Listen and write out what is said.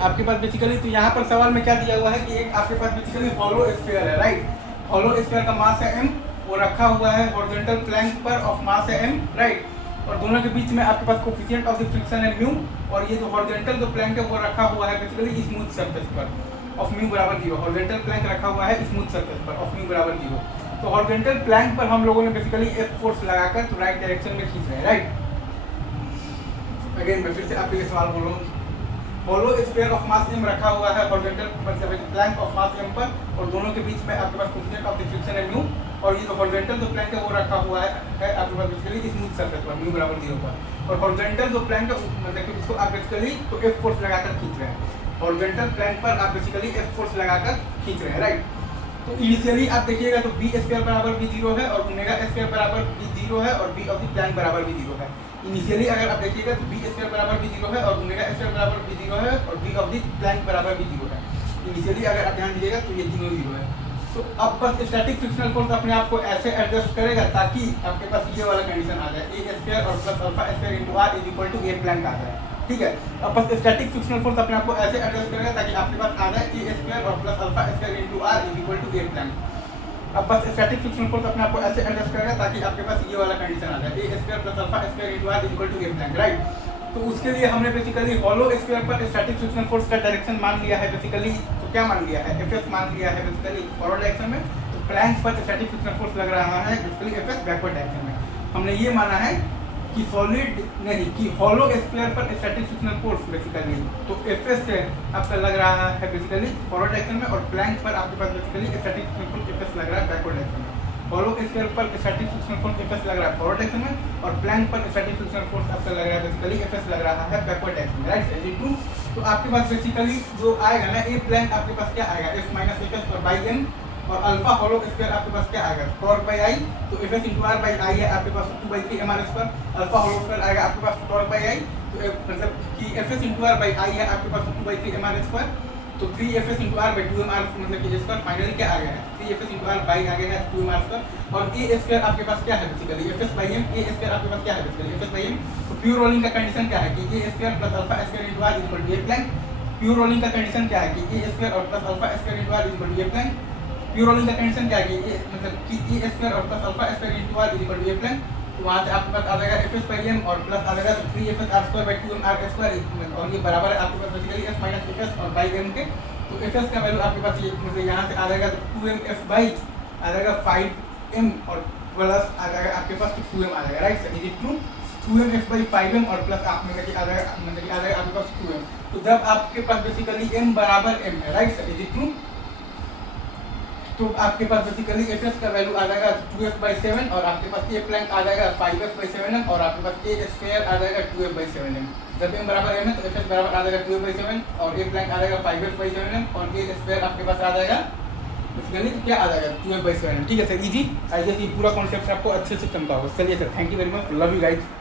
आपके पास बेसिकली, तो यहाँ पर सवाल में क्या दिया हुआ है कि एक आपके पास बेसिकली हॉलो स्फीयर है, राइट। हॉलो स्फीयर का मास है m, वो रखा हुआ है हॉरिजॉन्टल प्लैंक पर ऑफ मास है m, राइट। और दोनों के बीच में आपके पास कोफिशिएंट ऑफ द फ्रिक्शन है म्यू, और ये जो हॉरिजॉन्टल जो प्लैंक है वो रखा हुआ है बेसिकली स्मूथ सरफेस पर ऑफ म्यू बराबर 0। हॉरिजॉन्टल प्लैंक रखा हुआ है स्मूथ सरफेस पर ऑफ म्यू बराबर 0। तो हॉरिजॉन्टल प्लैंक पर हम लोगों ने बेसिकली F फोर्स लगाकर तो राइट डायरेक्शन में खींच रहे हैं, राइट। अगेन मैं फिर से आपके लिए सवाल बोल रहा हूँ। Hollow sphere of mass m रखा हुआ है हॉरिजॉन्टल मतलब प्लैंक ऑफ मास m पर, और दोनों के बीच में आपके पास कोफिशिएंट ऑफ द फ्रिक्शन है म्यू, और ये जो हॉरिजॉन्टल जो प्लैंक है वो रखा हुआ है आपके पास बेसिकली स्मूथ सरफेस पर म्यू बराबर 0 पर। और हॉरिजॉन्टल जो प्लैंक है मतलब कि इसको आप बेसिकली तो F फोर्स लगाकर खींच रहे हैं। हॉरिजॉन्टल प्लैंक पर आप बेसिकली F फोर्स लगाकर खींच रहे हैं, राइट। तो इनिशियली आप देखिएगा तो b स्क्वायर बराबर भी 0 है और ओमेगा स्क्वायर बराबर भी 0 है और b ऑफ द प्लैंक बराबर भी 0 है। इनिशियली अगर आप देखिएगा तो b स्क्वायर बराबर भी 0 है और ओमेगा स्क्वायर बराबर भी 0 है और b ऑफ द प्लैंक बराबर भी 0 है। इनिशियली अगर आप ध्यान दीजिएगा तो ये तीनों 0 है। तो अब बस स्टैटिक फ्रिक्शनल फोर्स अपने आप को ऐसे एडजस्ट करेगा ताकि आपके पास ये वाला कंडीशन आ जाए, a स्क्वायर और plus alpha square into r is equal to a plank आ जाए, ठीक है। अब बस स्टैटिक फ्रिक्शनल फोर्स अपने आप को ऐसे एडजस्ट करेगा ताकि आपके पास आ जाए a स्क्वायर और plus alpha square into r is equal to a plank. अब बस स्टैटिक फ्रिक्शनल फोर्स अपने आप को ऐसे एडजस्ट करेगा ताकि आपके पास ये वाला कंडीशन आ जाए, a square plus alpha square into r is equal to a plank, right. तो उसके लिए हमने बेसिकली हॉलो स्फीयर पर स्टैटिक फ्रिक्शनल फोर्स का डायरेक्शन मान लिया है बेसिकली। तो क्या मान लिया है, Fs मान लिया है बेसिकली फॉरवर्ड डायरेक्शन में। तो प्लैंक पर स्टैटिक फ्रिक्शनल फोर्स लग रहा है बेसिकली Fs बैकवर्ड डायरेक्शन में। हमने ये माना है कि सॉलिड नहीं कि हॉलो स्फीयर पर स्टैटिक फ्रिक्शनल फोर्स बेसिकली तो Fs से आपका लग रहा है बेसिकली फॉरवर्ड डायरेक्शन में, और प्लैंक पर आपके पास basically static frictional force Fs लग रहा है बैकवर्ड डायरेक्शन में। हॉलो स्फीयर पर स्टैटिक फ्रिक्शनल फोर्स Fs लग रहा है फॉरवर्ड डायरेक्शन में, और प्लैंक पर स्टैटिक फ्रिक्शनल फोर्स आपका लग रहा है बेसिकली Fs लग रहा है बैकवर्ड डायरेक्शन में, राइट। इज टू तो आपके पास बेसिकली जो आएगा ना a प्लैंक आपके पास क्या आएगा F माइनस Fs और बाई m, और अल्फा हॉलो स्क्वायर आपके पास क्या आएगा टॉर्क बाई आई। तो Fs into r by I है आपके पास 2/3 mr square, alpha hollow square आएगा आपके पास टॉर्क बाई आई। तो मतलब कि Fs into r by I है आपके पास 2/3 mr स्क्वायर, तो 3Fs into r by 2mr मतलब कि स्क्वायर फाइनली क्या आ गया है 3Fs इंटू r बाई आ गया है 2mr स्क्वायर। और a स्क्वायर आपके पास क्या है basically Fs by m, a square आपके पास क्या है बेसिकली Fs बाई m। तो प्योर रोलिंग का कंडीशन क्या है कि a square plus alpha square into r is equal to a plank. Pure rolling का कंडीशन क्या है कि a स्क्वायर और plus alpha square into r is equal to a plank. Pure rolling का कंडीशन क्या है कि मतलब कि a स्क्वायर और plus alpha square into r is equal to a plank. तो वहां से आपके पास आ जाएगा Fs बाई m और प्लस आ जाएगा 3Fs r square by 2mr square, और ये बराबर है आपके पास बेसिकली f माइनस Fs और बाई m के। तो Fs का वैल्यू आपके पास ये मतलब यहाँ से आ जाएगा 2mf बाई आ जाएगा 5m और प्लस आ जाएगा आपके पास 2m आ जाएगा, right. Is it true 2mf by 5m और प्लस आप मतलब कि आ जाएगा आपके पास 2m। तो जब आपके पास बेसिकली m बराबर m है, right sir, is it true. तो आपके पास बेसिकली Fs का वैल्यू आ जाएगा 2f बाई 7 और आपके पास a प्लैंक आ जाएगा 5f बाई 7m और आपके पास a स्क्वायर आ जाएगा 2f बाई 7m। जब m बराबर m है तो Fs बराबर आ जाएगा 2f बाई 7 और a प्लैंक आ जाएगा 5f बाई 7m और a स्क्वायर आपके पास आ जाएगा बेसिकली क्या आ जाएगा 2f बाई 7m। ठीक है सर, इजी। आई गेस ये पूरा कॉन्सेप्ट आपको अच्छे से समझा होगा। चलिए sir, thank you very much, love you guys.